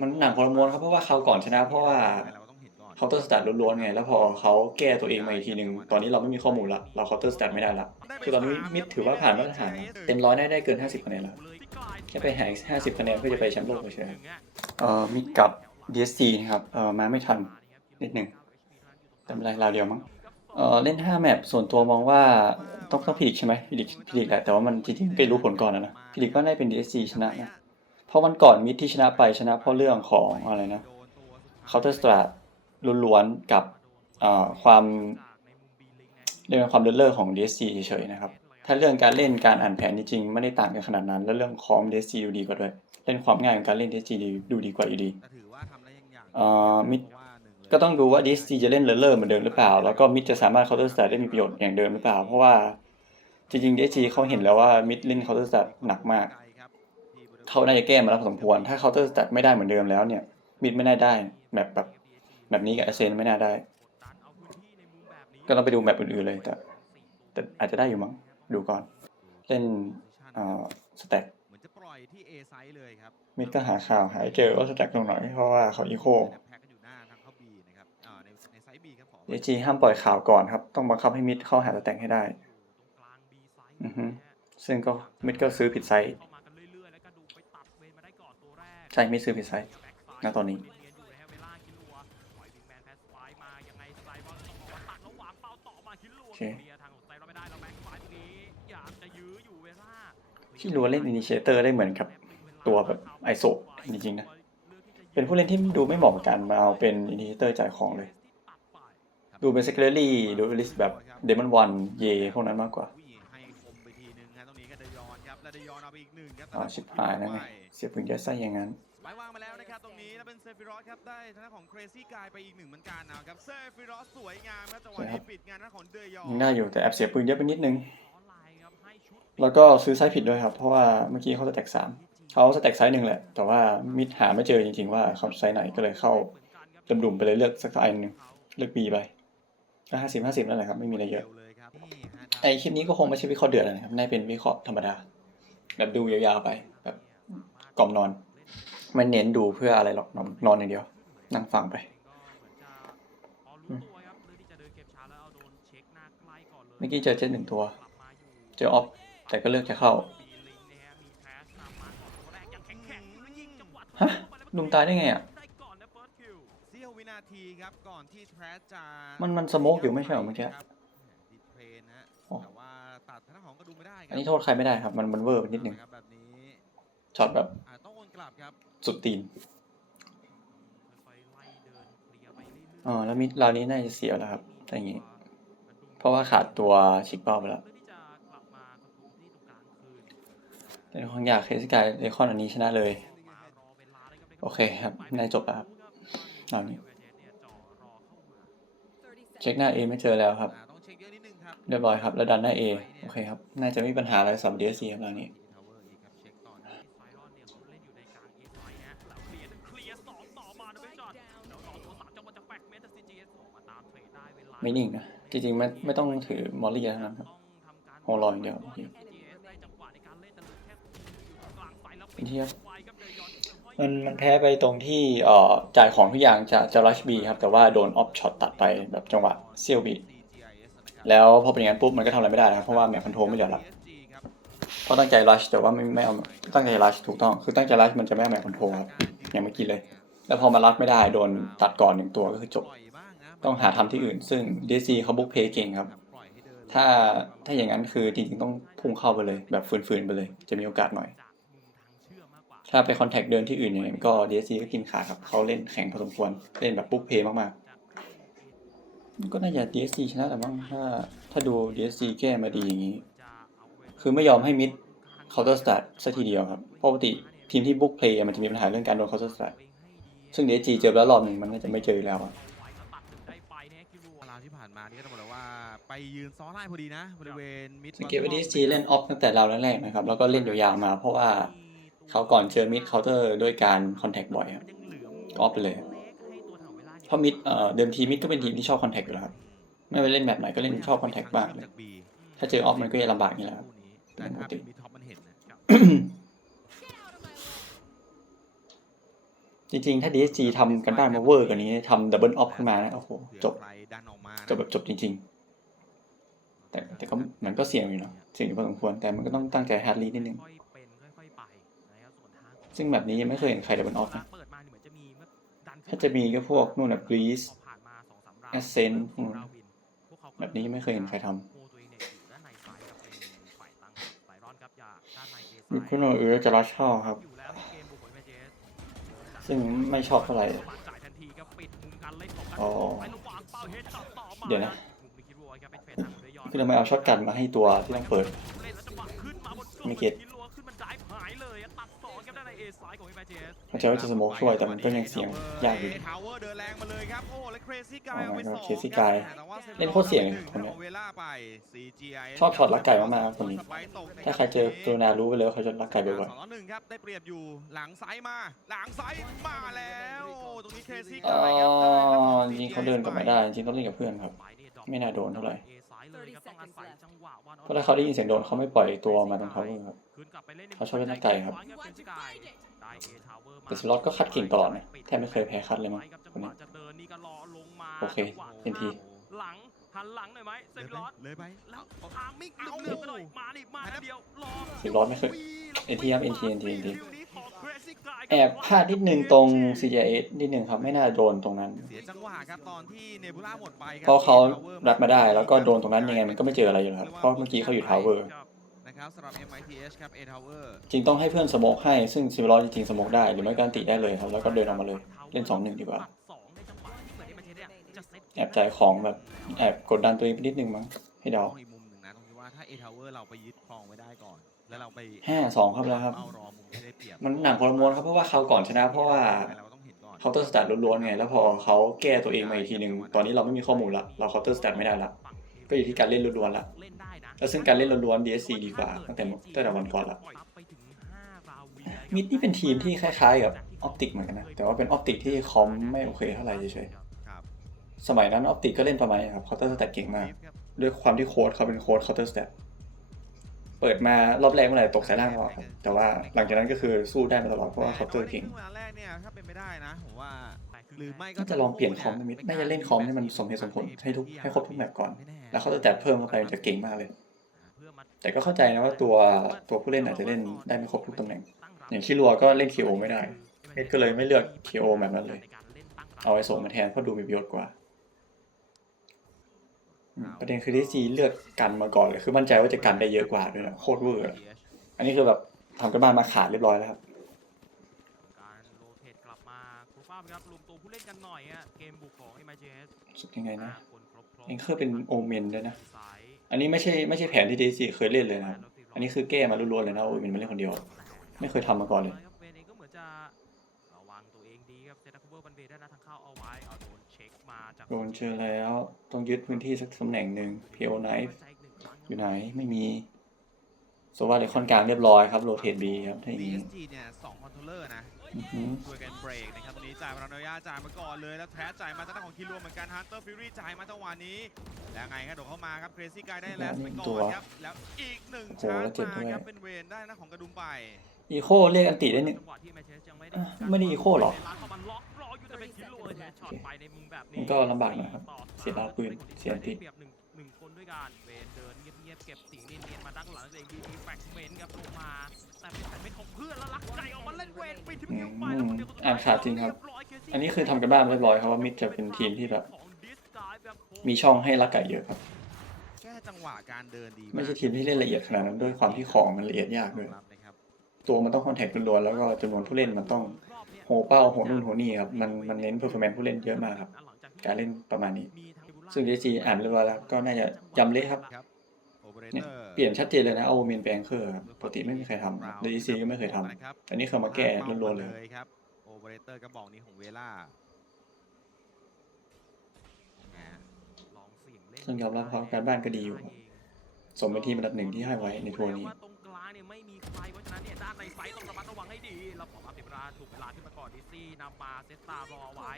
มันหนังคนละม้วนครับเพราะว่าเขาวก่อนชนะ เพราะว่าเราต้องเห็นก่อนเคาน์เตอร์สแตทล้วนๆไงแล้วพอเขาแก้ตัวเองมาอีกทีหนึ่งตอนนี้เราไม่มีข้อมูลละเราเคาน์เตอร์สแตทไม่ได้ละคือตอนนี้มิดถือว่าผ่านมาตรฐานนะเต็มร้อยได้ได้เกิน 50คะแนนแล้วแค่ไปหาอีก50คะแนนเพื่อจะไปแชมป์โลกเฉยๆเอ่อมิดกับ DSC นะครับเอ่อมาไม่ทันนิดหนึ่งแต่ไม่เป็นไรราวเดียวมั้งเอ่อเล่น 5 แมปส่วนตัวมองว่าต้องต้องพิลิกใช่ไหมพิลิกพิลิกแหละแต่ว่ามันจริงๆไปรู้ผลก่อนนะนะพิลิกก็ได้เป็น DSC ชนะนะ เพราะวันก่อนมิดที่ชนะไปชนะเพราะเรื่องของอะไรนะ Counter Strike ล้วนๆกับความเรื่องความเลิศเลอของ DSC เฉยๆนะครับ ถ้าเรื่องการเล่นการอ่านแผนจริงๆไม่ได้ต่างกันขนาดนั้น แล้วเรื่องคอม DSC ดูดีกว่าด้วย เล่นความง่ายของการเล่น DSC ดูดีกว่าอยู่ดีแต่ถือว่าทำได้อย่างอย่างเอ่อมิดเล่นเลยก็ต้องดูว่า DSC จะเล่นเลอๆเหมือนเดิมหรือเปล่า แล้วก็มิดจะสามารถ Counter Strike ได้มีประโยชน์อย่างเดิมหรือเปล่า เพราะว่าจริงๆ DSC เขาเห็นแล้วว่ามิดเล่น Counter Strike หนักมาก เขาน่าจะแก้มาแล้วพอสมควร ถ้า Counter Strike ไม่ได้เหมือนเดิมแล้วเนี่ยมิดไม่น่าได้แบบแบบแบบนี้กับเอเซนไม่น่าได้ ก็ต้องไปดูแมปอื่นๆเลยแต่แต่อาจจะได้อยู่มั้งดูก่อน เล่นสแต็กเหมือนจะปล่อยที่ A ไซส์เลยครับมิดก็หาข่าวหาเจอว่าสแต็กตรงไหนเพราะว่าเขาอีโค่เข้า B นะครับอ่าในในไซส์ B ครับขอเอจีห้ามปล่อยข่าวก่อนครับ ต้องบังคับให้มิดเข้าหาสแต็กให้ได้อือฮึซึ่งก็มิดก็ซื้อผิดไซส์ ใช่มิดซื้อผิดไซส์ณตอนนี้โอเคที่รู้ว่าเล่นอินิเชเตอร์ได้เหมือนกับตัวแบบไอโซจริงๆนะ เป็นผู้เล่นที่ดูไม่เหมาะกับการมาเอาเป็นอินิเชเตอร์จ่ายของเลย ดูเป็น s ซ c เลอรี่ดูลิสแบบเดมอนวันเยพวกนั้นมากกว่าวิ่งให้คมไปทีนึงฮะตรงนี้ก็เดยอนครับแล้วเดยอนเอาไปอีกหนึ่งครับอ๋อชิบหายแล้วไง เสียปืนยัดไส้อย่างนั้นไว้วางมาแล้วนะครับตรงนี้แล้วเป็นเซฟิรอสครับได้ทางด้านของเครซี่กายไปอีกหนึ่งเหมือนกันนะครับเซฟิรอสสวยงามครับจังหวะสวยครันี้บปิดงานหน้าของเดยอนยังได้อยู่แต่แอบเสียปืนเยอะไปนิดนึง แล้วก็ซื้อไซส์ผิดด้วยครับ เพราะว่าเมื่อกี้เขาสแต็กสามเขาสแต็กไซส์หนึ่งแหละ แต่ว่ามิดหาไม่เจอจริงๆว่าเขาไซส์ไหนก็เลยเข้าดุ่มๆไปเลยเลือกสักไซส์หนึ่งเลือกบีไปก็ห้าสิบห้าสิบนั่นแหละครับไม่มีอะไรเยอะเลยครับนี่ฮะไอคลิปนี้ก็คงไม่ใช่วิเคราะห์เดือดอะไรนะครับน่าจะเป็นวิเคราะห์ธรรมดาแบบดูยาวๆไปแบบ กล่อมนอน ไม่เน้นดูเพื่ออะไรหรอกนอนนอนอย่างเดียว นั่งฟังไปอืมเมื่อกี้เจอเจ็ดหนึ่งตัว เจอออฟแต่ก็เลือกจะเข้าฮะลุมตายได้ไงอะเสี้ยววินาทีครับก่อนที่แทรสจะมันมันสโมกอยู่ไม่ใช่เหรอเมื่อกี้ครับดิดเทรนนะฮะอ๋อแต่ว่าตัดทางด้านของก็ดูไม่ได้ครัอันนี้โทษใครไม่ได้ครับ มันมันเวอร์ไปนิดนึงครับแบบนี้ ช็อตแบบอ่าต้องโอนกลับครับสุดตีนอ๋อแล้วมิดราวนี้น่าจะเสียแล้วครับถ้าอย่างงี้เพราะว่าขาดตัวชิกเป้าไปแล้วแต่ของอยากเคสกายเอคอนอันนี้ชนะเลย โอเคครับน่าจะจบแล้วครับราวนี้เช็คหน้า A ไม่เจอแล้วครับอ่าต้องเช็คเยอะนิดนึงครับเรียบร้อยครับ แล้วดันหน้า A โอเคครับ น่าจะไม่มีปัญหาอะไรสำหรับ DSC ครับราวนี้ ไม่นิ่งนะ จริงๆไม่ไม่ต้องถือมอลลี่นะครับโฮลอยอย่างเดียวอเคเป็นที่ครับมันมันแพ้ไปตรงที่เอ่อจ่ายของทุกอย่างจะจะรัชบีครับ แต่ว่าโดนออฟช็อตตัดไปแบบจังหวะเซียวบีแล้วพอเป็นอย่างนั้นปุ๊บมันก็ทำอะไรไม่ได้นะครับ เพราะว่าแมปคอนโทรไม่ยอมรับเพราะตั้งใจรัชแต่ว่าไม่ไม่เอาตั้งใจรัชถูกต้อง คือตั้งใจรัชมันจะไม่เอาแมปคอนโทรครับอย่างเมื่อกี้เลย แล้วพอมารัชไม่ได้โดนตัดก่อนหนึ่งตัวก็คือจบ ต้องหาทำที่อื่น ซึ่ง DC เขาบุ๊กเพย์เก่งครับ ถ้าถ้าอย่างนั้นคือจริงๆต้องพุ่งเข้าไปเลย แบบฝืนๆไปเลย จะมีโอกาสหน่อย ถ้าไปคอนแทคเดินที่อื่นอย่างนั้นก็ DSC ก็กินขาครับเขาเล่นแข่งพอสมควร เล่นแบบบุ๊กเพย์มากๆ ก็น่าจะ DSC ชนะแต่บ้าถ้าถ้าดู DSC แก้มาดีอย่างนี้ คือไม่ยอมให้มิด counter start สักทีเดียวครับปกติทีมที่บุ๊กเพย์มันจะมีปัญหาเรื่องการโดน counter start ซึ่ง DSC เจอแล้วรอบหนึ่งมันน่าจะไม่เจออยู่แล้วอะาวที่ผ่านมานี่ก็ต้องบอกเลยว่าไปยืนซ้อไล่พอดีนะบริเวณมิดสังเกตว่า DSG เล่นออฟตั้งแต่ราวแรกๆนะครับ แล้วก็เล่นยาวๆมา เพราะว่าเขาก่อนเจอมิดเคาน์เตอร์ด้วยการคอนแทคบ่อยครับออฟไปเลยเพราะมิดเอ่อเดิมทีมิดก็เป็นทีมที่ชอบคอนแทคอยู่แล้วครับไม่ว่าเล่นแบบไหนก็เล่นชอบคอนแทคบ้างเลยถ้าเจอออฟมันก็จะลำบากนี่แหละครับแต่ถ้าเป็นมิดท็อปมันเห็นนะ จริงๆ ถ้า DSG ทำกันบ้านมาเวอร์กว่านี้ทำดับเบิลออฟขึ้นมานะโอ้โห จบใครดันออกมาจบแบบจบจริง ๆ แต่แต่ก็มันก็เสี่ยงอยู่เนาะเสี่ยงอยู่พอสมควร แต่มันก็ต้องตั้งใจฮาร์ดลีนิดนึงค่อยเป็นค่อยๆไปนะครับส่วนทางของซึ่งแบบนี้ยังไม่เคยเห็นใครดับเบิลออฟนะเปิดมาเนี่ยเหมือนจะมีดันขึ้นถ้าจะมีก็พวกนู่นน่ะ Grease พอผ่านมาสองสามราว Ascent ของราวินพวกเขาก็แบบนี้ยังไม่เคยเห็นใครทำโมตัวเองเนี่ยอยู่ด้านในซ้ายครับเป็นฝ่ายตั้งไบรอนครับจากด้านในเอมีซ้ายคุณโอเออจะรัชชอบครับ ซึ่งไม่ชอบเท่าไหร่จ่ายทันทีครับปิดมุมการเล่นของกันอ๋อไประหว่างเป้าเฮดช็อตต่อมาเดี๋ยวนะมุมลิคิโรครับเป็นเฟสทางของเรยอนคือทำไมเอาช็อตกันมาให้ตัวที่ต้องเปิดเล่นแล้วจังหวะขึ้นมาบนตัวไม่เก็ต ครับด้านในเอซ้ายของ MJS เข้าใจว่าจะสโมกช่วยแต่มันก็ยังเสี่ยงยากอยู่ดีทาวเวอร์เดินแรงมาเลยครับโอ้และเครซี่กาอ๋ยอเอาไปครับสอง Crazy ครับ Guy แต่ว่าเล่นโคตรเสี่ยงเลยคนเนี้ยอาเวล่าไป CGI ชอบช็อตลักไก่มากๆครับคนนี้สไปตกนะบถ้าใครเจอตัวนารู้ไปเลยว่าเขาจะรักไก่บ่อยสองต่อหนึ่งครับได้เปรียบอยู่หลังซ้ายมา หลังซ้ายมาแล้วตรงนี้เครซี่ๆอ๋กายครับได้ครับอจริงๆเขาเดินกลับมาได้จริงๆต้องเล่นกับเพื่อนครับ ไม่น่าโดนเท่าไหร่เพราะถ้าเขาได้ยินเสียงโดนเขาไม่ปล่อยตัวมาตรงเขาเลยครับเขาชอบเล่นหน้าไกลครับ แต่สล็อตก็คัดเก่งตลอดนะแทบไม่เคยแพ้คัดเลยมั้งคนนี้โอเคเป็นทีหลังหันหลังหน่อยไหมเซฟิลอสเลยไปแล้วทางมิกเลือกไปหน่อยมาดิมาทีเดียวรอสิบล้อไม่เคย NT ครับ NT NT NT แอบพลาดนิดนึงตรง CJS นิดนึงครับไม่น่าโดนตรงนั้นเสียจังหวะครับตอนที่เนบูล่าหมดไปคบเพราะเขารับมาได้แล้วก็โดนตรงนั้นยังไงมันก็ไม่เจออะไรอยู่แล้วครับเพราะเมื่อกี้เขาอยู่ทาวเวอร์นะ ครับสำหรับ MITH ครับ A Tower จริงต้องให้เพื่อนสโมกให้ ซึ่งซิบล้อจริงๆสโมกได้ หรือไม่ก็อันติได้เลยครับ แล้วก็เดินออกมาเลย เล่น 2-1 ดีกว่า แอบใจของแบบ แอบกดดันตัวเองไปนิดนึงมั้ง ให้เดาต้องอีกมุมหนึ่งนะตรงที่ว่าถ้า A Tower เราไปยึดครองไว้ได้ก่อน แล้วเราไปห้าสองครับแล้วครับเอารอมุมที่ได้เปรียบมันหนักพอละม้วนครับ เพราะว่าเขาวก่อนชนะ เพราะว่าเราก็ต้องเห็นก่อนเคาน์เตอร์สแตทล้วนๆไง แล้วพอเขาแก้ตัวเองมาอีกทีหนึ่งตอนนี้เราไม่มีข้อมูลละ เราเคาน์เตอร์สแตทไม่ได้ละ ก็อยู่ที่การเล่นล้วนๆละเล่นได้นะ แล้วซึ่งการเล่นล้วนๆ DSC ดีกว่าตั้งแต่ตั้งแต่วันก่อนละมิดนี่เป็นทีมที่คล้ายๆกับออปติกเหมือนกันนะ แต่ว่าเป็นออปติกที่คอมไม่โอเคเท่าไหร่เฉยครับๆสมัยนั้นออปติกก็เล่นประมาณนี้ครับเคาน์เตอร์สแตทเก่งมากครับด้วยความที่โค้ดเขาเป็นโค้ดเคาน์เตอร์สแตทเปิดมารอบแรกเมื่อไหร่ตกสายล่างตลอดครับแต่ว่าหลังจากนั้นก็คือสู้ได้มาตลอดเพราะว่าเคาน์เตอร์เก่งแต่ว่าในครึ่เวลาแรกเนี่ยถ้าเป็นไปได้นะผมว่าหรือไม่ก็น่าจะลองเปลี่ยนคอมนะมิดน่าจะเล่นคอมให้มันสมเหตุสมผลให้ทุกให้ครบทุกแมปก่อนไม่แแล้วเขาจะจัดเพิ่มเข้าไปมันจะเก่งมากเลย แต่ก็เข้าใจนะว่าตัวตัวผู้เล่นอาจจะเล่นได้ไม่ครบทุกตำแหน่ง อย่างที่รัวก็เล่น KO ไม่ได้ เม็ดก็เลยไม่เลือก KO แบบนั้นเลย เอาไอ้ส่งมาแทนเพราะดูมีประโยชน์กว่าอืมประเด็นคือที่จีเลือกกันมาก่อนเลยคือมั่นใจว่าจะกันได้เยอะกว่าด้วยนะโคตรเวอร์อะอันนี้คือแบบทำกันบ้านมาขาดเรียบร้อยแล้วครับการโรเทตกลับมาครูฟ้าครับรวมตัวผู้เล่นกันหน่อยอะเกมบุกของ MIJS รู้สึกยังไงนะห้าคนครบๆเอ็งเคอร์เป็นโอเมนด้วยนะสาย อันนี้ไม่ใช่ไม่ใช่แผนที่ดีซีเคยเล่นเลยนะครับอันนี้คือแก้มาล้วนๆเลยนะโอเมนมาเล่นคนเดียว ไม่เคยทำมาก่อนเลย ครับเวนเองก็เหมือนจะระวังตัวเองดีครับเซตคูเบอร์บันเบได้นะทางเข้าเอาไว้เอาโดนเช็คมาจากโดนเจอแล้ว ต้องยึดพื้นที่สักตำแหน่งหนึ่งเพียวไนฟ์อยู่ไหนไม่มีโซวาเดคอนกลางเรียบร้อยครับโรเทตบีครับถ้าอย่างนี้ DSG เนี่ยสองคอนโทรลเลอร์นะอื้อหือ ช่วยกันเบรกนะครับตรงนี้จ่ายมาราโนยาจ่ายมาก่อนเลยแล้วแทสจ่ายมาทางด้านของคิรัวเหมือนกันฮันเตอร์ฟิวรี่จ่ายมาจังหวะนี้แล้วไงครับโดดเข้ามาครับเครซี่กายได้แล้วไปก่อนครับแล้วอีกหนึ่งโอ้โหชาร์แล้วจเจ็บมาด้วยครับเป็นเวนได้นะของกระดุมไปอีโคเรียกอันติได้หนึ่งจังหวะที่ MIJS ยังไม่ได้อะไม่ได้อีโคหรอเข้ามาล็อกรออยู่แต่เป็นคิโลเฮดช็อตไปในมุมแบบนี้มันก็ลำบากหน่อยครับเสียดายปืนเสียอันติเปรียบหนึ่งหนึ่งคนด้วยกันเวนเดิน เงียบๆเก็บสิ่งเนียนๆมาด้านหลังตัวเองดีๆแฟกเมนต์ครับลงมา แต่เป็นแต่ไม่ของเพื่อนแล้วลักใจออกมาเล่นเวนปิดที่คิวไปแล้วคนเดียวก็อ่านขาดจริงครับ อันนี้คือทำกันบ้านเรียบร้อยครับว่ามิดจะเป็นทีมที่แบบ มีช่องให้ลักไก่เยอะครับแค่จังหวะการเดินดีากไม่ใช่ทีมที่เล่นละเอียดขนาดนั้นด้วยความที่ของมันละเอียดยากด้วยครับนะครับตัวมันต้องคอนแทคล้วนๆแล้วก็จำนวนผู้เล่นมันต้องโหเป้าโหนู่นโหนี่ครับมันมันเน้นเพอร์ฟอร์แมนซ์ผู้เล่นเยอะมากครับ การเล่นประมาณนี้ ซึ่ง DG อ่านเรียบร้อยแล้วก็น่าจะยำเละครับครับโอ เปอเรเนี่ยเตอร์เปลี่ยนชัดเจนเลยนะเอาเมนแบงเคอร์ปกติไม่มีใครทำ DG ก็ไม่เคยทำอันนี้คือมาแก้ล้วนๆเลยครับโอเปอเรเตอร์กระบอกนี้ของเวล่าซึ่งยอมรับครับการบ้านก็ดีอยู่ สมเป็นทีมอันดับหนึ่งที่ให้ไว้ในทัวร์นี้ ตรงกลางเนี่ยไม่มีใครเพราะฉะนั้นเนี่ยด้านในไฟต้องระมัดระวังให้ดีแล้วผมอัพเดเวลาถูกเวลาขึ้นมาก่อนดิซี่นำมาเซตตารอไว้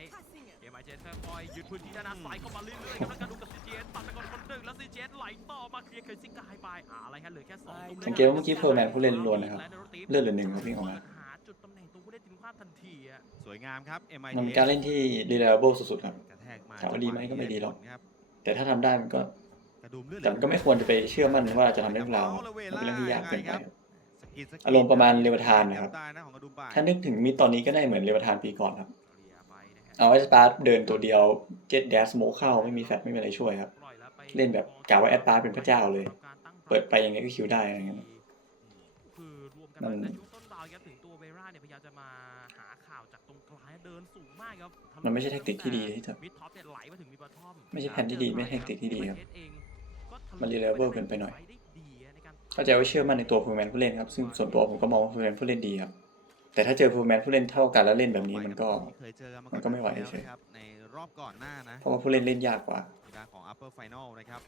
เอ็มไอเจนค่อยๆยึดพื้นที่ด้านหน้าซ้ายเข้ามาเรื่อยๆครับแล้วการดูกับซีเจนตัดไปก่อนคนหนึ่งแล้วซีเจนไหลต่อมาเคลียร์เคยซิกายไปอะไรฮะเหลือแค่สองสังเกตว่าเมื่อกี้เพอร์แมนผู้เล่นล้วนนะครับ เลือดเหลือหนึ่งครับวิ่งออกมาหาจุดตำแหน่งตัวผู้ผู้เล่นทีมพลาดทันทีอะสวยงามครับ MIT มันเป็นการเล่นที่ reliable สุดๆครับกระแทกมาถามว่าดีไหมก็ไม่ดีหรอกครับแต่ถ้าทำได้มันก็กระดุมเลือดแต่มันก็ไม่ควรจะไปเชื่อมั่นว่าจะทำได้ทุกราวครับมันเป็นเรื่องที่ยากเกินไปครับ อารมณ์ประมาณเลวทานนะครับได้นะของกระดุมไปถ้านึกถึงมิดตอนนี้ก็ได้เหมือนเรวทานปีก่อนครับเคลียร์ไปนะฮะเอาไว้สปาร์ตเดินตัวเดียวเจ็ดแดสโมเข้าไม่มีแฟตไม่มีอะไรช่วยครับปล่อยแล้วไปเล่นแบบกะว่าแอดปาร์ตเป็นพระเจ้าเลย เปิดไปยังไงก็คิวได้อะไรเงี้ยคือรวมกันมันในช่วงต้นราวครับถึงตัวเวร่าเนี่ยพยายามจะมาหาข่าวจากตรงกลางเดินสูงมากครับทำมันไม่ใช่แท็กติกที่ดีที่จะมิดท็อปเนี่ยไหลมาถึงมีบอททอมไม่ใช่แผนที่ดีไม่ใช่แท็กติกที่ดีครับเองก็ทะลุมัน reliable เกินไปหน่อย เข้าใจว่าเชื่อมั่นในตัวฟูแมนผู้เล่นครับ ซึ่งส่วนตัวผมก็มองว่าฟูแมนผู้เล่นดีครับแต่ถ้าเจอฟูแมนผู้เล่นเท่ากันแล้วเล่นแบบนี้มันก็เคยเจอมันก็ไม่ไหวเฉยแล้วนะครับในรอบก่อนหน้านะเพราะว่าผู้เล่นเล่นยากกว่าในด้านของ upper final นะครับ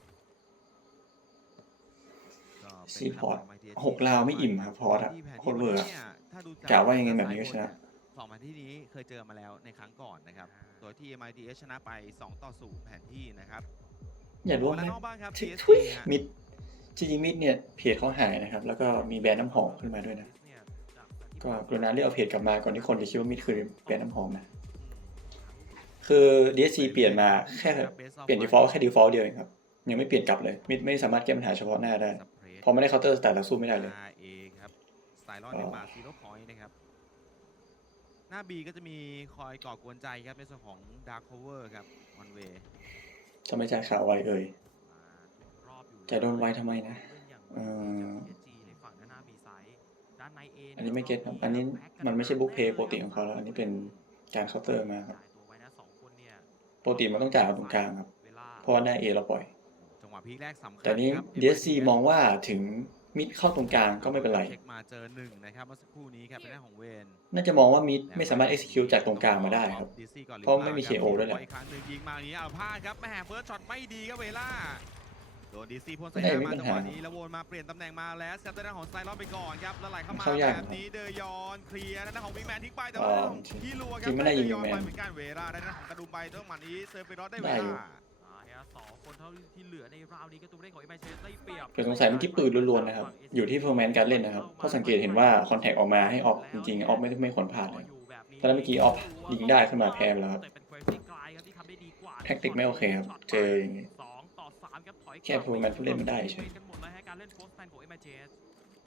ก็เป็นซีพอร์ตทางของ MIT หกราวไม่อิ่มครับพอร์ตอะที่แผนโคตรเวอร์อะนี่ยถ้าดูจกะว่ายังไงแบบนี้ก็ชนะสองแผนที่นี้เคยเจอมาแล้วในครั้งก่อนนะครับ โดยที่ MITS ชนะไป 2 ต่อ 0 แผนที่นะครับ อย่ารู้และว่านอกบ้างครับทุย TSC ทุยฮะมิด จริงๆมิดเนี่ยเพจเขาหายนะครับ แล้วก็มีแบรนด์น้ำหอมขึ้นมาด้วยนะ ก็กรุณาเรียกเอาเพจกลับมาก่อนที่คนจะคิดว่ามิดคือแบรนด์น้ำหอมนะ คือ DSC เปลี่ยนมาแค่เปลี่ยน default แค่ default เดียวเองครับ ยังไม่เปลี่ยนกลับเลย มิดไม่สามารถแก้ปัญหาเฉพาะหน้าได้ พอไม่ได้ counter stat แล้วสู้ไม่ได้เลยเอครับสไตล์รอดเดนมาร์ซีโร่พอยต์นะครับ หน้า B ก็จะมีคอยก่อกวนใจครับในส่วนของ Dark Cover ครับ One Way จะไม่จ่ายข่าวไวเอ่ย จะโดนไว้ทำไมนะเอ่ออันนี้ไม่เก็ตครับอันนี้มันไม่ใช่บุ๊กเพย์ปกติของเขาแล้วอันนี้เป็นการ counter มาครับ ปกติมันต้องจ่ายเอาตรงกลางครับ เพราะว่าหน้า A เราปล่อย จังหวะพีคแรกสำคัญแต่นี้ ครับ DSC มองว่าถึงมิดเข้าตรงกลางก็ไม่เป็นไร ช็คมาเจอหนึ่งนะครับเมื่อสักครู่นี้ครับเป็นหน้าของเวนน่าจะมองว่ามิดไม่สามารถ execute จากตรงกลางมาได้ครับ เพราะไม่มีป KO ด้วยแหละ อีกครั้งหนึ่งยิงมาอย่างนี้เอาพลาดครับแหม่เฟิร์สช็อตไม่ดีครับเวล่า โดนดีซีพ่นใส่หไม่น้ามีมาปัญจังหาหวะนี้แล้ววนมาเปลี่ยนตำแหน่งมาแล้วครับด้านของไซรอนไปก่อนครับแล้วไหลเข้ามาเข้ายากแบบนี้เดยอนเคลียร์ด้านของวิงแมนทิ้งไปแต่อ๋ว่าอด้านของที่รัวครัจริงไม่ได้ยิงเดยอน Wingman ไปเหมือนกันเวล่าด้านของกระดุมไปต้องหมันนี้เซอร์เฟรอสได้เวได้อยู่ล่าสองคนเท่าที่เหลือในราวนี้ก็ตัวเล่นของเอ็มไอเชได้เปรียบเกิดสงสัยมันที่ปืนล้วนๆนะครับ อยู่ที่ performance การเล่นนะครับเพราะสังเกตเห็นว่า contact ออกมาให้ออฟจริงๆออฟไม่ไม่ควรพลาดเลยตอนนั้นเมื่อกี้ออฟยิงได้ขึ้นมาแพ้ไปแล้วครับแท็กติกไม่โอเคครับเจออย่างงี้สองต่อ สามครับถอยแค่ performance ผู้เล่นไม่ได้เฉยกันหมดเลยฮะการเล่นโพสต์แพนของ MIJS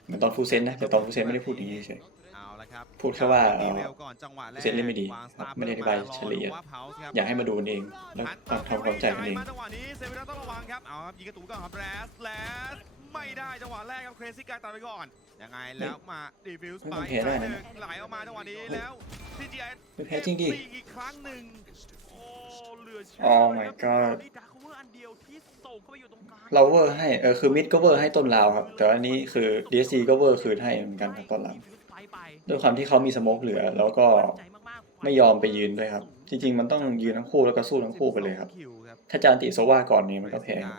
เหมือนตอนฟูเซนนะแต่ตอนฟูเซนไม่ได้พูดอย่างนี้เฉยเอาละครับพูดแค่ว่าเอ่อดีเวลก่อนจังหวะแรกเซตเล่นไม่ดีวางครับสตาร์ไม่ได้อธิบายเฉลี่ยว่า Pulse ครับอยากให้มาดูกันเองแล้วทำความเข้าใจกันเองมาจังหวะนี้เซเวราต้องระวังครับเอาครับยิงกระตุกก่อนครับแรสแลสไม่ได้จังหวะแรกครับเครซี่การตัดไปก่อนยังไงแล้วมาดีฟิวส์ไม่ไปต้องแพ้ได้นะไหลออกมาจังหวะนี้แล้ว CGI ไม่แพ้จริงดิอีกครั้งหนึ่งโอ้เหลือเชื่ Oh เลย my ครับ god นี่ดาร์ค เวอร์อันเดียวที่ส่งเข้าไปอยู่ตรงกลางเราเวอร์ให้เออคือมิดก็เวอร์ให้ต้นราวครับแต่ว่าอันนี้คือ DSC ก็เวอร์คืนให้เหมือนกันครับตอนหลังด้วยความที่เขามีสโมกเหลือ แล้วก็ไม่ยอมไปยืนด้วยครับ จริง ๆ มันต้องยืนทั้งคู่แล้วก็สู้ทั้งคู่ไปเลยครับคิวครับถ้าจานติโซว่าก่อนนี้มันก็แพ้ครับ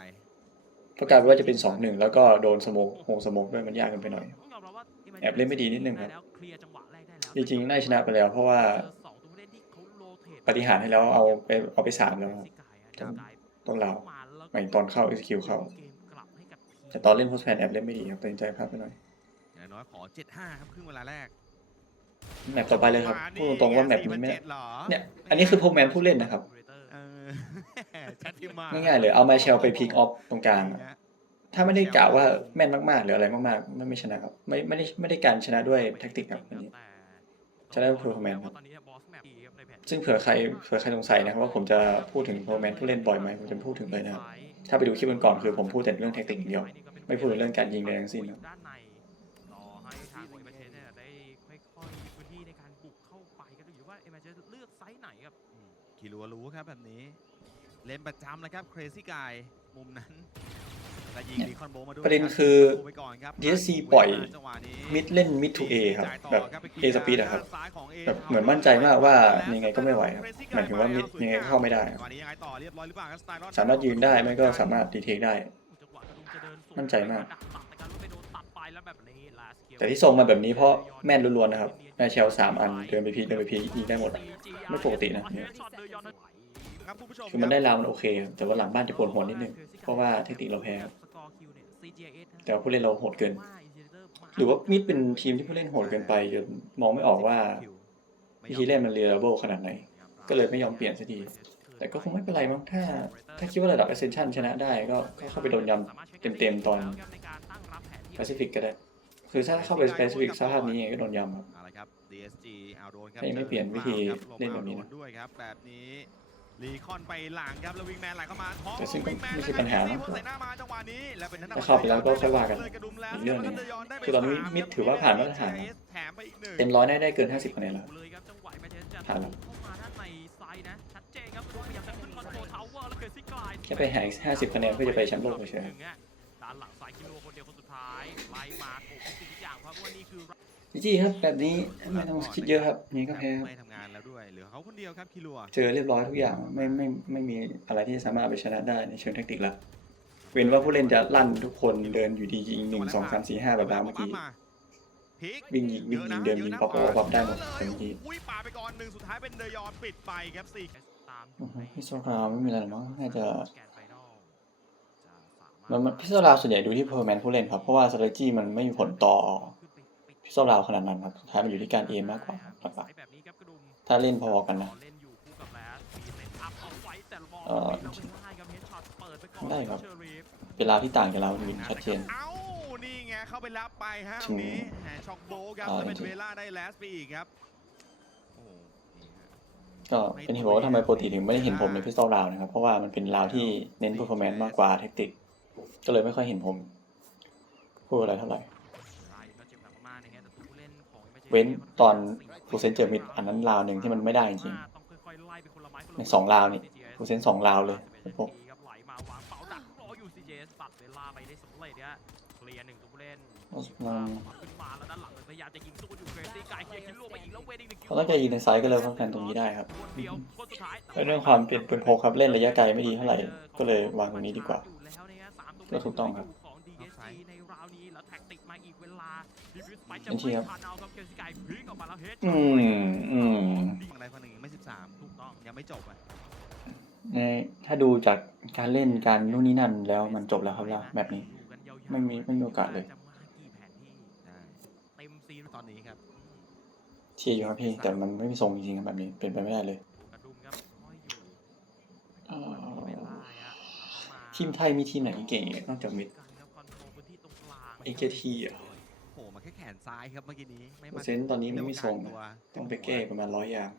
เพราะกลายเป็นว่าจะเป็น2-1แล้วก็โดนสโมกโฮสโมกด้วยมันยากเกันไปหน่อย แอบเล่นไม่ดีนิดนึงครับ จริงๆน่าชนะไปแล้วเพราะว่าปฏิหารย์ให้แล้วเอาไปเอาไปสามแล้วครับ ต้นราวหมายถึงตอนเข้า execute เข้า แต่ตอนเล่นโพสแพนแอบเล่นไม่ดีครับตัดสินใจพลาดไปหน่อยอย่างน้อยขอ 7-5 ครับครึ่งเวลาแรกแมปต่อไปเลยครับพูดตรงๆว่าแมปนี้ไม่4-7หรอเนี่ยอันนี้คือโปรแมนผู้เล่นนะครับเออชัดที่มากง่ายๆเลยเอามาเชลไปพิกออฟตรงกลางอะถ้าไม่ได้กะว่าแม่นมากๆ หรืออะไรมากๆ ไม่ไม่ชนะครับ ไม่ไม่ได้ไม่ได้การชนะด้วยแท็กติกครับอันนี้จะได้เพอร์ฟอร์แมนซ์ครับ ซึ่งเผื่อใครเผื่อใครสงสัยนะครับว่าผมจะพูดถึงโปรแมนผู้เล่นบ่อยไหมผมจะพูดถึงเลยนะครับถ้าไปดูคลิปก่อนๆคือผมพูดแต่เรื่องแท็กติกอย่างเดียว ไม่พูดถึงเรื่องการยิงเลยทั้งสิ้นครับด้านในรอให้ทางของเอเมเจเนี่ยได้ค่อยๆมีพื้นที่ในการบุกเข้าไปกันดูอยู่ว่าเอเมเจเลือกไซส์ไหนครับอืมคิรัวรู้ครับแบบนี้ เล่นประจำเลยครับ Crazy Guy มุมนั้นแต่ยิงดีคอนโบมาด้วย ประเด็นคือไปก่อนครับ DSC ปล่อยจังหวะนี้มิดเล่นมิดทูเอครับจ่ายต่อแบบครับไป A สปีดอะครับด้านซ้ายของ A แบบเหมือนมั่นใจมากว่ายังไงก็ไม่ไหวครับหมายถึงว่ามิดยังไงก็เข้าไม่ได้ครับจังหวะนี้ยังไงต่อเรียบร้อยหรือเปล่าครับสไตล์รอดสามารถยืนได้ไม่ก็สามารถดีเทคได้จังหวะกระดุมจะเดินสวนมั่นใจมากดัตัดแต่การลุกไปโดนตัดไปแล้วแบบนี้ last kill แต่ที่ส่งมาแบบนี้เพราะแม่นล้วนๆนะครับแม่เชลสามอันเดินไปพีเดินไปพียิงได้หมดอะไม่ปกตินะครับคุณผู้ชมคือมันได้ราวมันโอเคครับแต่ว่าหลังบ้านจะปวดหัวนิดนึง เพราะว่าเทคนิคเราแพ้ครับ แต่ว่าผู้เล่นเราโหดเกิน หรือว่ามิดเป็นทีมที่ผู้เล่นโหดเกินไปจนมองไม่ออกว่าวิธีเล่นมันเรียลเบิลขนาดไหน ก็เลยไม่ยอมเปลี่ยนสักทีแต่ก็คงไม่เป็นไรมั้งถ้า ถ้าคิดว่าระดับ Ascension ชนะได้ก็ก็เข้าไปโดนยำเต็มๆตอน Pacific ก็ได้ คือถ้าเข้าไป Pacific สภาพนี้ยังไงก็โดนยำครับเอาละครับ DSG เอาโดนครับถ้ายังไม่เปลี่ยนวิธีเล่นแบบนี้นะลงมาเอาโดด้วยครับแบบนี้รีคอนไปหลังครับแล้ววิงแมนไหลเข้ามาท้องแต่ซึ่งก็วิงแมนไม่ใช่ปัญหานะ ใส่หน้ามาจังหวะนี้แล้วเป็นทงด้นถ้าเข้าไปแล้วก็ค่อยว่ากันเลยระดุมแล้วอีกเรื่องหนึ่งแล้วก็ดยอนได้ไปคือตอนนี้สามมิดถือว่าผ่านมาตรฐานแถมไปอีกหนึ่งเต็มร้อยได้ได้เกิน 50คะแนนแล้วเลยครับจังหวะแมนเชสเตอร์ผ่านแล้วเข้ามาด้านในไซด์นะชัดเจนครับดูพยายามจะขึ้นคอนโทรลทาวเวอร์แล้วเกิดซิกลายแค่ไปหาอีก50คะแนนเพื่อจะไปแชมป์โลกเฉยด้านหลังสายกิโลคนเดียวคนสุดท้ายไล่มาโอ้โหสิ่งทุกอย่างเพราะว่านี่คือ ๆจีจีครับแบบนี้ไม่ต้องคิดเยอะครับนี่ก็แพ้ครับไม่ทำงานแล้วด้วยเหลือเขาคนเดียวครับคิรัว เจอเรียบร้อยทุกอย่างไม่ไม่ไม่มีอะไรที่จะสามารถเอาไปชนะได้ในเชิงแทคติกแล้ว เว้นว่าผู้เล่นจะลั่นทุกคนเดินอยู่ดียิงหนึ่งสองสามสี่ห้าแบบรามเมื่อกี้พีควิ่งยิงวิ่งยิงเดินยิงป๊อปป๊อปป๊อปได้หมดเต็มที่อุ้ยป่าไปก่อนหนึ่งสุดท้ายเป็นเดยอนปิดไปครับสี่ตามอือฮึพิซซ่าไม่มีอะไรหรอกมั้งน่าจะแกนไฟนอลจะสามารถมันพิซซ่าส่วนใหญ่ดูที่เพอร์แมนผู้เล่นครับ เพราะว่า strategy มันไม่มีผลต่อพิซซ่าขนาดนั้นครับสุดท้ายมันอยู่ที่การเอมมากกว่าหลักแบบนี้ครับกระดุมๆถ้าเล่นพอๆกันนะเล่นอยู่คู่กับแลสมีเซตอัพเอาไว้แต่ละบอลเอ่อไม่ได้ครับ เฮดช็อตเปิดไปก่อนได้ครับเชอรีฟเวลาที่ต่างจากเราวินชัดเจน เอ้านี่ไงเข้าไปรับไปฮะตถึรงงนี้แหมช็อกโบว์ครับอ่าแล้วเป็นจริงเวล่าได้แลสไปอีกครับโอ้โหนี่ฮะ ก็เป็นที่บอกว่าทำไมปกติถึงไม่ได้เห็นผมในพิซซ่าราวนะครับ เพราะว่ามันเป็นราวที่เน้น performance มากกว่าแทคติกก็เลยไม่ค่อยเห็นผมพูดอะไรเท่าไหร่รายก็เจ็บหนักมากนะครับแต่ตัวผู้เล่นของ Emergency เว้นตอนฟูเซนเจอมิดอันนั้นราวหนึ่งที่มันไม่ได้จริงต้องค่อยๆไล่เป็นคนละไม้คนละในสองราวนี่ฟูเซนสองราวเลยพวกครับไห ขึ้นมาแล้วด้านหลังพยายามจะยิงสู้อยู่เกรซี่กายเคลียร์คิวลวงไปอีกแล้วเวดอีกหนึ่งคิวเขาตั้งใจยิงในซ้ายก็เลยป้องกันตรงนี้ได้ครับคนเดียวคนสุดท้ายแล้วเรื่องความเป็นปืนพกครับเล่นระยะไกลไม่ดีเท่าไหร่ก็เลยวางตรงนี้ดีกว่าก็ถูกต้องครับของ DSG ในราวนี้แล้วแท็กติกมาอีกเวลา Diffuse Spike จะจริงๆครับไม่ทันเอาครับเกรซี่กายพลิกออกมาแล้วเฮดอืมอืมฝั่งใดฝั่งหนึ่งยังไม่13ถูกต้องยังไม่จบอะในถ้าดูจากการเล่นการนู่นนี่นั่นแล้วมันจบแล้วครับล่ะแบบนี้อยู่กันยาวๆไม่มีไม่มีโอกาสเลย จะมากี่แผนที่ ได้ เต็มซีรีส์ ตอนนี้ครับ เชียร์ อยู่ครับพี่ แต่มันไม่มีทรงจริงๆครับแบบนี้เป็นไปไม่ได้เลยกระดุมครับห้อยอยู่เอ่อเวลาฮะเข้าาทีมไทยมีทีมไหนเก่งอีกนอกจากมิด กันครับคอนโทรลพื้นที่ตรงกลาง AKT อะโผล่มาแค่แขนซ้ายครับเมื่อกี้นี้ไม่เปอมาร์เซ็นต์ตอนนี้ไม่มีทรงเรียกว่าต้องไปแก้ประมาณร้อยอย่าง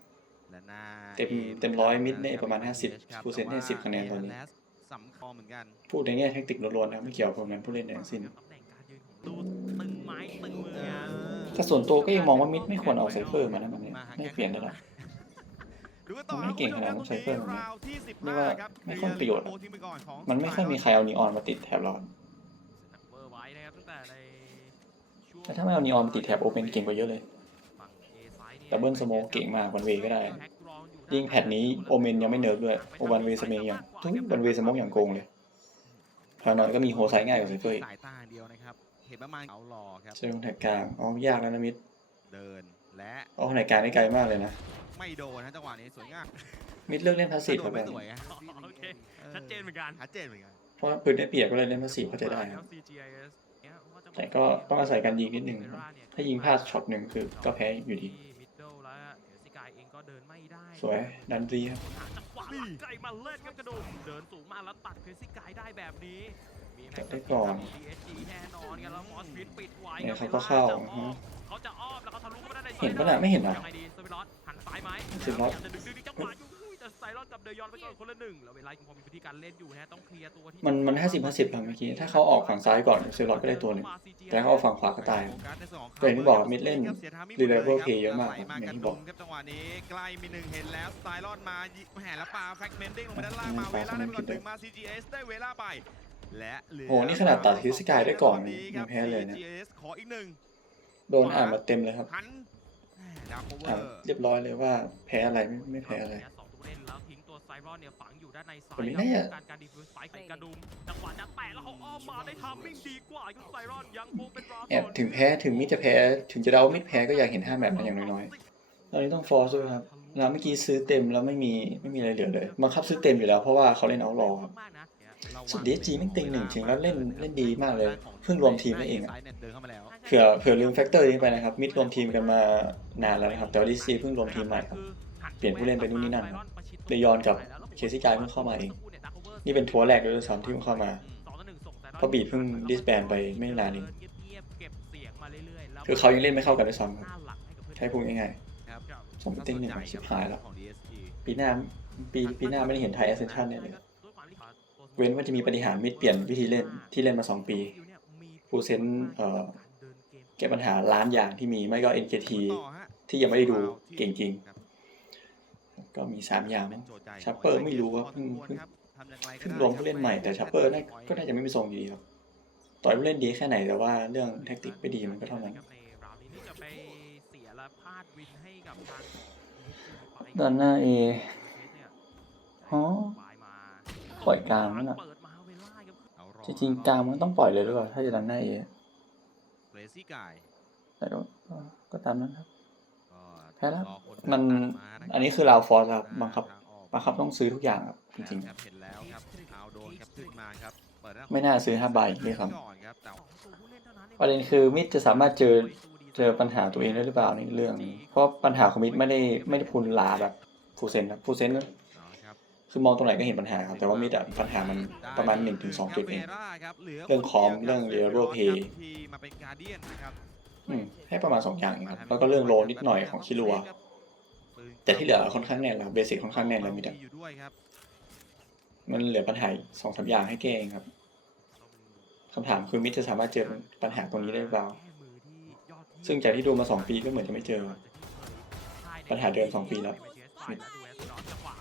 และหน้าเต็มเต็มร้อยมิดเนี่ยประมาณ50เปอร์เซ็นต์ให้10คะแนนตอนนี้แลสสำคัญเหมือนกันพูดในแง่แท็กติกล้วนๆนะครับไม่เกี่ยวกับผลงานผู้เล่นใดทั้งสิ้น ตำแหน่งการยืนของดูตึงไม้ตึงมืออะ แต่ส่วนตัวก็ยังมองว่ามิดไม่ควรเอาไซเฟอร์มานะแบบนี้ไม่เปลี่ยนได้หรอกดูกันต่อมันไม่เก่งขนาดนั้นคุณผู้ชใช้เพิ่มตรงนี้ราวที่เรียกว่าไม่ค่อยประโยชน์มันไม่ค่อยมีใครเอานีออนมาติดแถบเราเบอนแต่ถ้าไม่เอานีออนมาติดแถบโอเปนเก่งกว่าเยอะเลยฝั่ง A ซ้ายเนี่ยดับเบิลสโมกเก่งมากวันเวก็ได้ ยิ่งแพทนี้โอเมนยังไม่เนิร์ฟด้วยโอวันเวสเมย์อย่างทุกวันเวสโมกอย่างโกงเลยพอหน่อยก็มีโฮไซง่ายกว่าไซเฟอร์ เดียวนะครับเห็นประมาณเอาหล่อครับเชิงแถบกลางอ๋อยากแล้วนะมิดเดินและอ๋อแถบกลางได้ไกลมากเลยนะไม่โดนนะจังหวะนี้สวยงามมิดเลือกเล่นพาสซีฟโดครับนไม่สวยอะอ๋อโอเคชัดเจนเหมือนกันชัดเจนเหมือนกันเพราะว่าปืนได้เปรียบก็เลยเล่นพาสซีฟเข้าใจได้ครับ CGIS เนี่ยว่าจะแต่ก็ต้องอาศัยการยิงนิดนึงถ้ายิงพลาดช็อตหนึ่งคือก็แพ้อยู่ดีมิดเดิลแล้วเดี๋ยวซิกายเองก็เดินไม่ได้สวยดันรีครับหาจังหวะหลักไกลมาเล่นครับกระดุมเดินสูงมาแล้วตัดเครซี่กายได้แบบนี้มีแม็กซ์ ได้ก่อน DSG แน่นอนกันแล้วมอสฟิตปิดไว้เนี่ยครัเขาก็เข้าจะอ้อมเขาจะอ้อมแล้วเขาทะลุเข้ามาได้ในเห็นปะน่ะไม่เห็นเหรอยังไงดีเซอร์วิลอสหันซ้ายไหมเซอร์วิลอสพยายามจะดึงดึงจังหวะอยู่อุ้ยแต่ไซรอนกับเดยอนไปก่อนคนละหนึ่งแล้วเวลายังพอมีพื้นที่การเล่นอยู่นะต้องเคลียร์ตัวที่มันมันห้าสิบห้าสิบครับเมื่อกี้ ถ้าเขาออกฝั่งซ้ายก่อนเซอร์ลอตก็ได้ตัวหนึ่ง แต่ถ้าเขาออกฝั่งขวาก็ตายแต่อย่างที่บอกมิดเล่น reliable play เยอะมากครับอย่างที่บอกครับจังหวะนี้ใกล้มีหนึ่งเห็นแล้วสไตล์รอดมายิแห่แล้วปาแฟกเมนติ้งลงไปด้านล่างมาเวลาได้ไปก่อนหนึ่งมา CGS ได้เวลาไป และเหลือโหนี่ขนาดตัดฮิสกายได้ก่อนยังแพ้เลยนะ CGS ขออีกหนึ่งโดนอ่านมาเต็มเลยครับหันดาวโคเวออ่านร์เรียบร้อยเลยว่าแพ้อะไรไม่ไม่แพ้อะไร สองตัวเล่นแล้วทิ้งตัวไซรอนเนี่ยฝังอยู่ด้านในซ้ายวันนี้น่าจะการการดีฟิวส์ไฟของกระดุมจังหวะจะแตะแล้วเขาอ้อมมาได้ทามมิ่งดีกว่ายุคไซรอนยังคงเป็นรอแอบถึงแพ้ถึงมิดจะแพ้ ถึงจะเดามิดแพ้ก็อยากเห็นห้าแมตช์นะอย่างน้อยๆตอนนี้ต้องฟอร์สด้วยครับแล้วเมื่อกี้ซื้อเต็มแล้วไม่มีไม่มีอะไรเหลือเลยบังคับซื้อเต็มอยู่แล้วเพราะว่าเขาเล่นเอารอครับ มากนะ สุด DSG แม่งเต็งหนึ่งจริงแล้วเล่นเล่นดีมากเลย เพิ่งรวมทีมได้เองอะซ้ายนี่ยเดินเข้ามาแล้วใช่ใช่เผื่อเผื่อลืมแฟกเตอร์นี้ไปนะครับ มิดรวมทีมกันมานานแล้วนะครับ แต่ว่าดีซีเพิ่งรวมทีมใหม่ครับ เปลี่ยนผู้เล่นไปนู่นนี่นั่นครับเลยย้อนกับเคซี่กายเพิ่งเข้ามาเอง นี่เป็นทัวร์แรกเลยด้วยซ้ำที่เพิ่งเข้ามาเพราะบีดเพิ่ง disband ไปไม่นานเองคือเขายังเล่นไม่เข้ากันด้วยซ้ำครับใช้พูดง่ายครับๆสมติงหนึ่งชิบหายแล้วของ DSG ปีหน้าปีปีหน้าไม่ได้เห็นไทยแอสเซนชันเนี่ยเลย เว้นว่าจะมีปฏิหารมิดเปลี่ยนวิธีเล่นที่เล่นมาสองปีฟูเซนเอ่อแก้ปัญหาล้านอย่างที่มีไม่ก็ NKT ที่ยังไม่ได้ดูเก่งจริง ก็มีสามอย่างเป็มั้นงชัปเปอร์ไม่รู้ว่าเพิ่งเพิ่งรก็เพิ่งรวมผู้เล่นใหม่แต่ชัปเปอร์น่าก็น่าจะไม่มีทรงดีครับต่อยผู้เล่นดีแค่ไหนแต่ว่าเรื่องแท็กติกไม่ดีมันก็เท่านั้นในราวนี้นี่จะไปเสียและพลาดวินให้กับทางขอนหน้าเอ๋อ ล่อยกลางนั่นน่ะเปิดมาเวลาครับเอาอจริงๆกลางมันต้องปล่อยเลยหรือเปล่าถ้าจะดันหน้า A เรซี่กายแต่ก็ก็ตามนั้นครับก็แพ้แล้วรอคมันตาาะอันนี้คือลาวฟอร์สครับบังคับทางออกบังคับต้องซื้อทุกอย่างครับจริงครับเห็นแล้วครับเอาโดนครับขึ้นมาครับเปิดหน้ไม่น่าซื้อห้าใบด้วยซ้ำก่อนครับแต่ๆประเด็นคือมิดจะสามารถเจอเจอปัญหาตัวเองได้หรือเปล่านี่เรื่อง เพราะปัญหาของมิดไม่ได้ไม่ได้พูนลาแบบฟูเซนครับฟูเซนเอา ครับคือมองตรงไหนก็เห็นปัญหาครับ แต่ว่ามิดอะปัญหามันประมาณ 1-2 จุดเองครับหลืเรื่องของคนดียวเรื่อง Level ครับ Pay ที่มาเป็นการเดียนนะครับอืมให้ประมาณ 2 อย่างเองครับ แล้วก็เรื่องโลนิดหน่อยของคิรัว แต่ที่เหลือค่อนข้างแน่นแล้วเบสิกค่อนข้างแน่นเลยมิดอะอยู่ด้วยครับมันเหลือปัญหาสองสามอย่างให้แก้เองครับคำถามคือมิดจะสามารถเจอปัญหาตรงนี้ได้หรือเปล่า ซึ่งจากที่ดูมา 2 ปีก็เหมือนจะไม่เจอ ปัญหาเดิมสองปีแล้วถ้า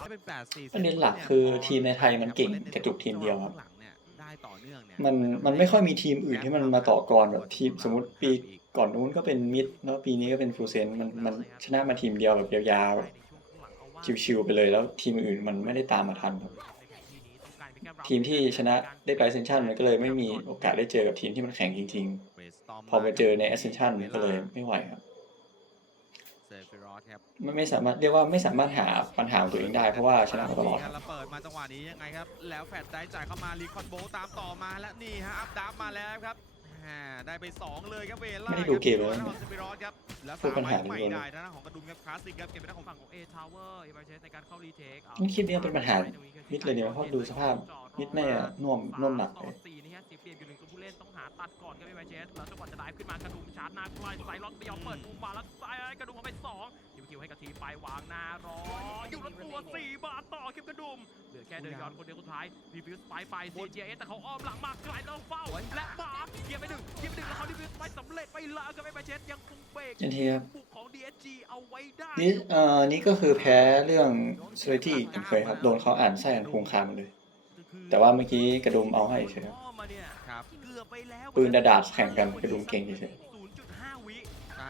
เป็น8 4ประเด็นหลักคือทีมในไทยมันเก่งกระจุกทีมเดียวครับหลังเนี่ยได้ต่อเนื่องเนี่ยมันมันไม่ค่อยมีทีมอื่นที่มันมาต่อกรแบบทีมสมมติปีก่อนนู้นก็เป็นมิดแล้วปีนี้ก็เป็นฟูเซนมันมันชนะมาทีมเดียวแบบยาวๆแบบชิวๆไปเลยแล้วทีมอื่นมันไม่ได้ตามมาทันครับทีมที่ชนะได้ไปเซนชันมันก็เลยไม่มีโอกาสได้เจอกับทีมที่มันแข่งจริง ๆ พอมาเจอใน Ascension มันก็เลยไม่ไหวครับเซอร์ฟิรอส ครับไม่ไม่สามารถเรียกว่าไม่สามารถหาปัญหาของตัวเองได้เพราะว่าชนะมาตลอดแล้วเปิดมาจังหวะนี้ยังไงครับ แล้วแฟดได้จ่ายเข้ามารีคอนโบตามต่อมาและนี่ฮะอัพดับมาแล้วครับอ่าได้ไป 2 เลยครับเวล่าไม่ได้ดูเกมเลยคนะรับเซอร์ฟิรอสครับแล้วพูดปัญหาสมล้วนๆไม่ได้นะของกระดุมครับคลาสสิกครับเก็บไปได้ของฝั่ฝั่งงของ A Tower เอเวอร์เชสในการเข้ารีเทคนี่คลิปนี้เป็นปัญหามิดเลยเนี่ยเพราะดูสภาพมิดแน่น่วมน่วมหนักเลย สี่นี่ฮะเสียเปรียบอยู่หนึ่งตัวผู้เล่นต้องหาตัดก่อนครับเอเวอร์เชสแล้วจังหวะจะได้ขึ้นมากระดุมชาร์จหน้าใกล้ไซล็อกไม่ยอมเปิดมุมมาแล้วซ้ายกระดุมเอาไปสองคิวคิวให้กระทีไปวางหน้ารออยู่แล้วตัวสี่บาทต่อคิวกระดุมเหลือแค่เดินย้อนคนเดียวสุดท้ายรีฟิวส์ไปไป CGS แต่เขาอ้อมหลังมาไกลแล้วเฝ้าและบาสเกียร์ไปหนึ่งเกียร์ไปหนึ่งแล้วเขารีฟิวส์ไปสำเร็จไปแล้วครับเอเวอร์เชสยังคงเบรกเจนทีครับบุกของ DSG เอาไว้ได้นี่เอ่อนี่ก็คือแพ้เรื่องสเวตี้กันเคยครับโดนเขาอ่านไส้อันพุงคางหมดเลย แต่ว่าเมื่อกี้กระดุมเอาให้เฉยครับ ครับเกือบไปแล้วปืนดาดๆแข่งกันกระดุมเก่งเฉย0.5 วิ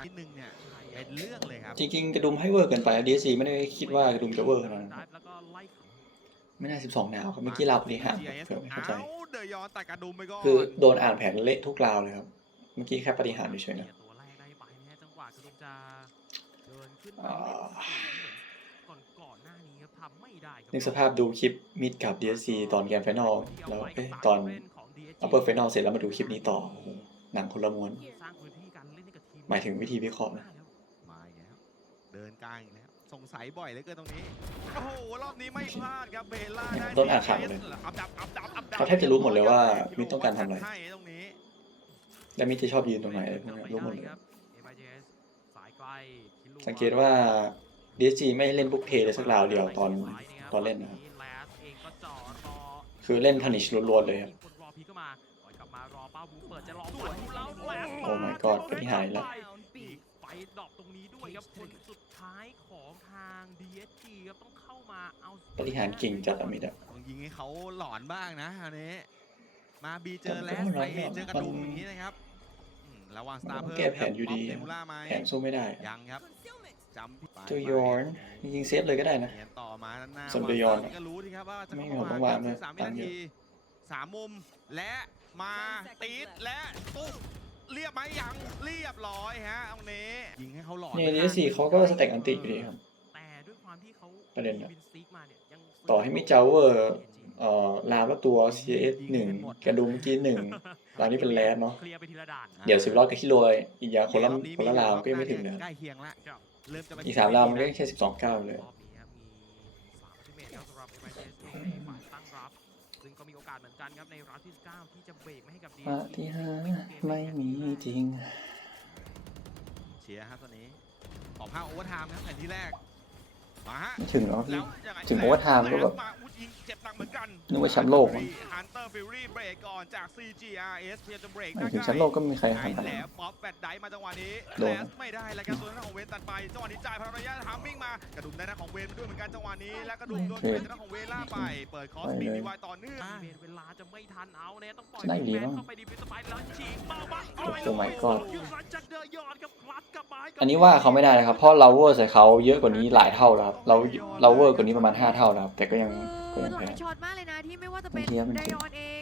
นิดนึงเนี่ยเป็นเรื่องเลยครับจริงๆกระดุมให้เวอร์เกินไปดีซีไม่ได้คิดว่ากระดุมจะเวอร์ขนาดนั้นครับแล้วก็ไล่ไม่น่า 12 ดาวครับเมื่อกี้เราบริหาร GIS เผื่อไม่เข้าใจเอาเดยอนตัดกระดุมไปก่อนคือโดนอ่านแผนเละทุกราวเลยครับ เมื่อกี้แค่ปฏิหารเฉยๆนะตัวแรกได้ไปนะจังหวะกระดุมจะเดินขึ้นอ่าก่อนก่อนหน้านี้ครับทำไม่ได้ครับนึกสภาพดูคลิปมิดกับ DSC ตอนแกมไฟนอลแล้วเอ๊ะตอน upper final เสร็จแล้วมาดูคลิปนี้ต่อโอ้โหหนังคนละม้วน สร้างพื้นที่การเล่นให้กับทีมหมายถึงวิธีวิเคราะห์นะ มาอีกแล้วเดินกลางอีกแล้วสงสัยบ่อยเหลือเกินตรงนี้ โอ้โห รอบนี้ไม่พลาดครับเบลล่าได้ต้นอ่านข่าวเลย อัพดับอัพดับอัพดับเขาแทบจะรู้หมดเลยว่ามิดต้องการทำอะไร ให้ตรงนี้ แล้วมิดจะชอบยืนตรงไหนอะไรพวกนี้รู้หมดเลยครับ MIJS สายใกล้คิลูสังเกตว่า DSG ไม่เล่นบุกเพย์เลยสักราวเดียวตอน ตอนเล่นนะครับแลสเองก็จ่อรอคือเล่นพันิชล้วนๆเลยครับ บมารอเป้าบูเปิดจะรอสวนดูแล้วแลสโอ้ my god ปฏิหารอีกแล้วไฟดรอปตรงนี้ด้วยครับคนสุดท้ายของทาง DSG ครับต้องเข้ามาเอาปฏิหารเก่งจัดอะมิดอะ ต้องยิงให้เขาหลอนบ้างนะอันนี้ มาบีเจอแลสมันก็ไปไม่หลอนหรอกเจอกระดุมอย่างนี้นะครับอืมระวังสตาร์มันต้เพิ่องมแก้แผนอยู่ดี เดมูล่าไหมแผนสู้ไม่ได้ ยังครับจำที่ไป ตัวยอนยิงเซฟเลยก็ได้นะเนียนต่อมาด้านหน้าส่วนเดยอนก็รู้ที่ครับว่าจะไม่เข้าต้องมาวางด้วยสามวิตั้งนาเยอะทีสามมุมและ มาตีดและตุ๊บเรียบไหมยังเรียบร้อยฮะตรงนี้ยิงให้เขาหลอนเนี่ย DSC เขาก็สแต็กอันติอยู่ดีครับแต่ด้วยความที่เขาประเด็นอะวินซีกมาเนี่ยยังต่อให้ไม่เจ้าเวอร์เอ่อลาวก็ตัว CS หนึ่งกระดุมเมื่อกี้หนึ่งราวนี้เป็นแรดเนาะเคลียร์ไปทีละด่านเดี๋ยวสิบรอบกับคิโลอีกอย่างคนละคนละราวก็ยังไม่ถึงเลยใกล้เคียงละครับเริ่มจะไปอีกสามราวมันก็แค่สิบสองเก้าเลย รอบนี้ครับมีสามอัลติเมทครับสำหรับ MIS ในฝ่ายตั้งรับซึ่งก็มีโอกาสเหมือนกันครับในราวที่9ที่จะเบรกไม่ให้กับ DSG ปาฏิหาริย์ไม่มีจริง เชียร์ครับตอนนี้ออกห้าโอเวอร์ไทม์ครับแผ่นที่แรก มาฮะไม่ถึงเนาะแล้พี่วยังไงถึง overtime ก็แบบมาอุดยิงเจ็บหนักเหมือนกันนึกว่าแชมป์โลกฮันเตอร์ฟิวรี่เบรกก่อนจาก CGRS พยายามจะเบรกหมายถึงแชมป์โลกก็ไม่มีใครไอ้หันไป แหลมป๊อปแบตไดมาจังหวะนี้โดน แลสไม่ได้แล้วครับตัวหน้าของเวนตัดไปจังหวะนี้จ่ายพลังระยะทามมิ่งมากระดุมได้หน้าของเวนมาด้วยเหมือนกันจังหวะนี้และกระดุมโดนโอเคเวนหน้าของเวนล่าไป เปิดคอสไปปีเลยดีวายต่อเนื่อง เวลาจะไม่ทันเอาเนี่ยต้องปล่อยได้ดีแมนมั้งเข้าไปดีฟิสไปแล้วฉีกเป้าบ้างโอ้ my god คิวหลังจากเดยอนกับคลัดกับไม้กับอันนี้ว่าเขาไม่ได้นะครับ เพราะเราเวอร์ใส่เขาเยอะกว่านี้หลายเท่าแล้วครับเราเราเวอร์กว่านี้ประมาณ 5 เท่าแล้วครับ แต่ก็ยังก็คือยังหลาแพ้ยช็อตมากเลยนะที่ไม่ว่าจะเป็นเทียบมันไดเก่งออนเอง